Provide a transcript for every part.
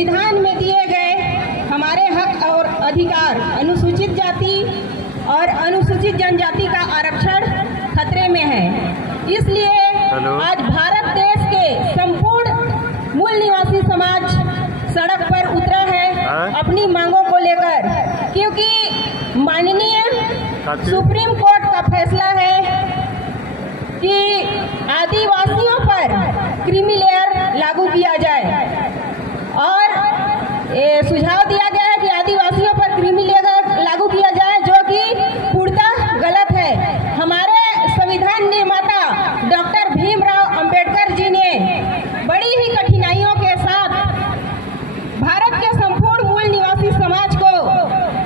संविधान में दिए गए हमारे हक और अधिकार, अनुसूचित जाति और अनुसूचित जनजाति का आरक्षण खतरे में है। इसलिए आज भारत देश के संपूर्ण मूल निवासी समाज सड़क पर उतरा है अपनी मांगों को लेकर, क्योंकि माननीय सुप्रीम कोर्ट का फैसला है कि आदिवासियों पर क्रीमी लेयर लागू किया जाए और सुझाव दिया गया है कि आदिवासियों पर क्रीमी लेयर लागू किया जाए, जो कि पूर्णतः गलत है। हमारे संविधान निर्माता डॉक्टर भीमराव अंबेडकर जी ने बड़ी ही कठिनाइयों के साथ भारत के संपूर्ण मूल निवासी समाज को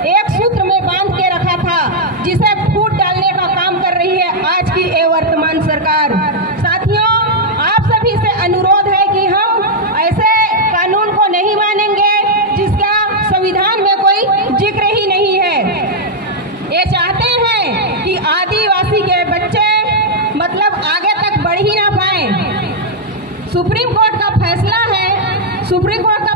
एक सूत्र में बांध के रखा था, जिसे फूट डालने का काम कर रही है आज की वर्तमान सरकार। साथियों, आप सभी से अनुरोध है कि हम ऐसे कानून को नहीं मानेंगे जिसका संविधान में कोई जिक्र ही नहीं है। ये चाहते हैं कि आदिवासी के बच्चे मतलब आगे तक बढ़ ही ना पाए। सुप्रीम कोर्ट का फैसला है, सुप्रीम कोर्ट का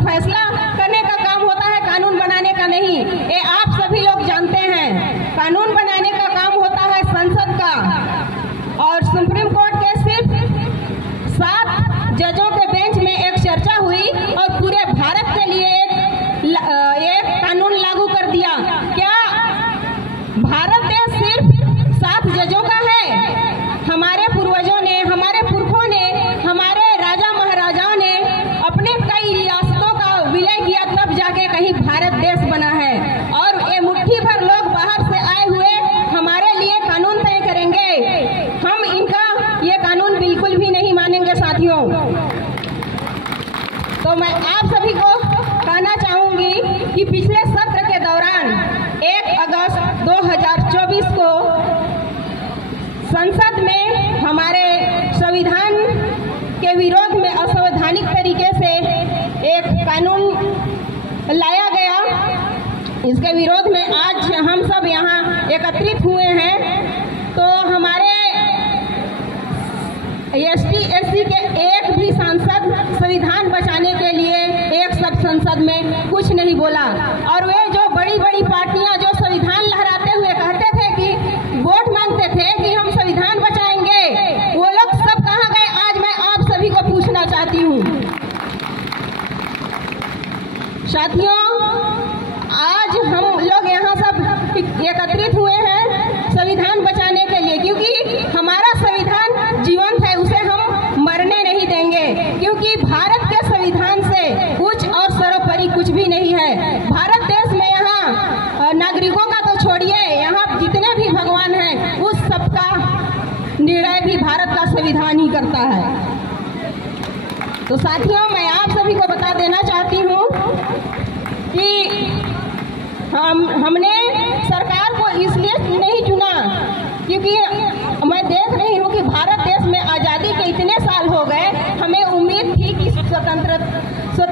फैसला करने का काम होता है, कानून बनाने का नहीं। ये आप सभी लोग जानते हैं। कानून बनाने का काम होता है संसद का, और सुप्रीम कोर्ट के सिर्फ 7 जजों के बेंच में एक चर्चा हुई और पूरे भारत के लिए एक कानून लागू कर दिया। क्या भारत देश सिर्फ 7 जजों का है? हमारे पूर्वजों ने, हमारे पुरखों ने, हमारे राजा महाराजाओं ने अपने कई रियासतों का विलय किया, तब जाके कहीं भारत देश बना है। और ये मुट्ठी भर लोग बाहर से आए हुए हमारे लिए कानून तय करेंगे, हम इनका ये कानून बिल्कुल भी नहीं मानेंगे साथियों। तो मैं आप सभी को कहना चाहूंगी कि पिछले सत्र के दौरान 1 अगस्त 2024 को संसद में हमारे संविधान के विरोध में असंवैधानिक तरीके से एक कानून लाया गया। इसके विरोध में आज हम सब यहाँ एकत्रित हुए हैं। तो हमारे ST/SC के एक भी सांसद संविधान बचाने के लिए एक सब संसद में कुछ नहीं बोला, और वे जो बड़ी बड़ी पार्टियां जो संविधान लहराते हुए कहते थे कि वोट मांगते थे कि हम संविधान बचाएंगे, वो लोग सब कहाँ गए? आज मैं आप सभी को पूछना चाहती हूँ। साथियों, आज हम लोग यहाँ सब एकत्रित हुए हैं संविधान बचाने के लिए, क्योंकि हमारा संविधान जीवंत है, उसे हम मरने नहीं देंगे। क्योंकि भारत के संविधान से उच्च और सर्वोपरि कुछ भी नहीं है। भारत देश में यहाँ नागरिकों का तो छोड़िए, यहाँ जितने भी भगवान हैं उस सबका निर्णय भी भारत का संविधान ही करता है। तो साथियों, मैं आप सभी को बता देना चाहती हूँ कि हमने सरकार को इसलिए नहीं चुना क्योंकि मैं देख रही हूँ कि भारत देश में आज़ादी के इतने साल हो गए, हमें उम्मीद थी कि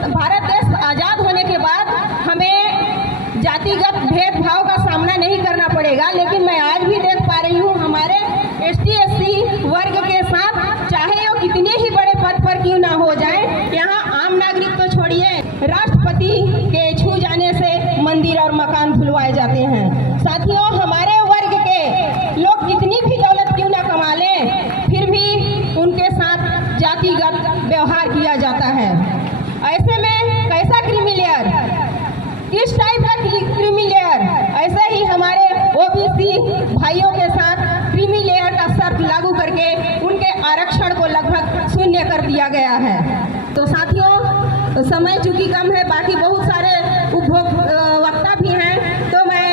भारत देश आज़ाद होने के बाद हमें जातिगत भेदभाव का सामना नहीं करना पड़ेगा। लेकिन मैं आज भी देख पा रही हूँ हमारे ST/SC वर्ग के साथ, चाहे वो कितने ही बड़े पद पर क्यों ना हो जाए, यहाँ आम नागरिक तो छोड़िए, राष्ट्रपति के छू जाने से मंदिर और मकान खुलवाए जाते हैं। साथियों, हमारे वर्ग के लोग कितनी भी दौलत क्यों ना कमा लें, फिर भी उनके साथ जातिगत व्यवहार किया जाता है। ऐसे में कैसा क्रीमी लेयर, किस टाइप का क्रीमी लेयर? ऐसे ही हमारे OBC भाइयों के साथ क्रीमी लेयर का शर्त लागू करके उनके आरक्षण को लगभग शून्य कर दिया गया है। तो साथियों, समय चूंकि कम है, बाकी बहुत सारे वक्ता भी हैं, तो मैं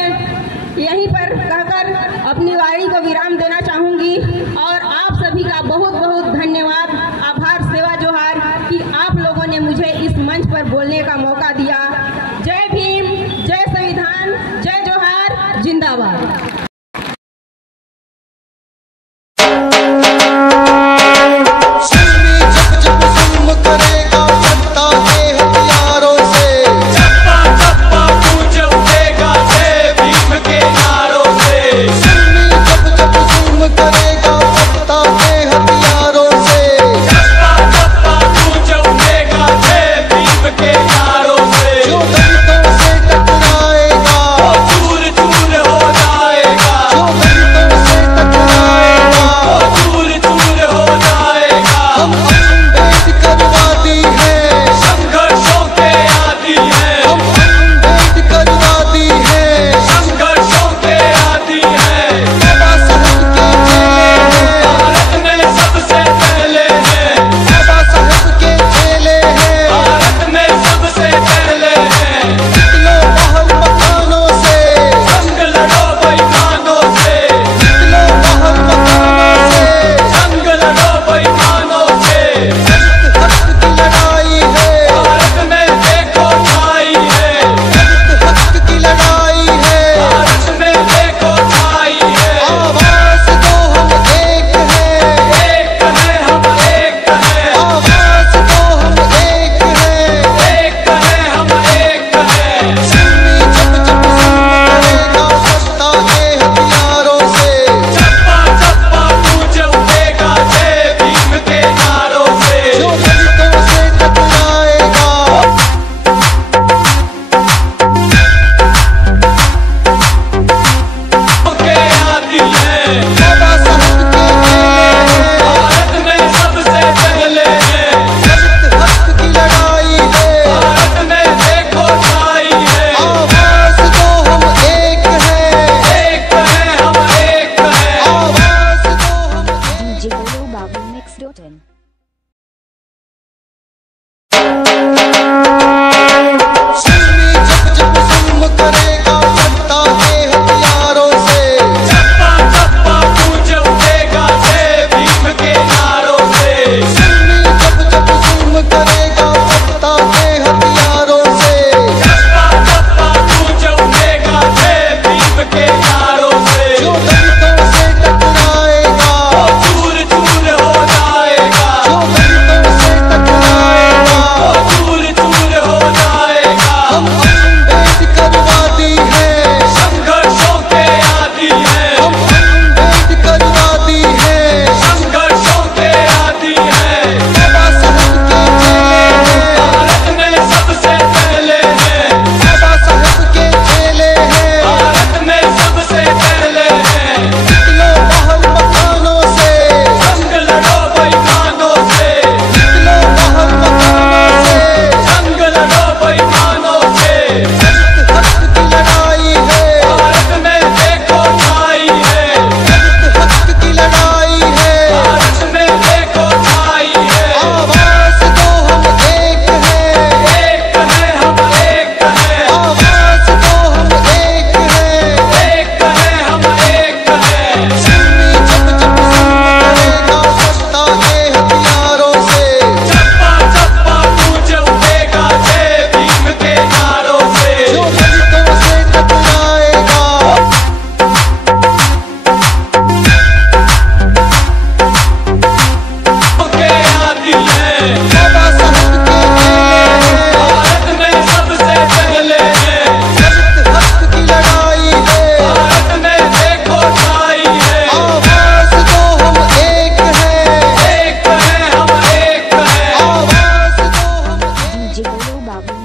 यहीं पर कहकर अपनी वाणी को विराम देना चाहूँगी। और आप सभी का बहुत बहुत धन्यवाद, आभार, सेवा जोहार कि आप लोगों ने मुझे इस मंच पर बोलने का मौका दिया। जय भीम, जय संविधान, जय जोहार, जिंदाबाद। करेगा सत्ता के हथियारों से, चप्पा चप्पा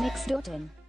Mix.in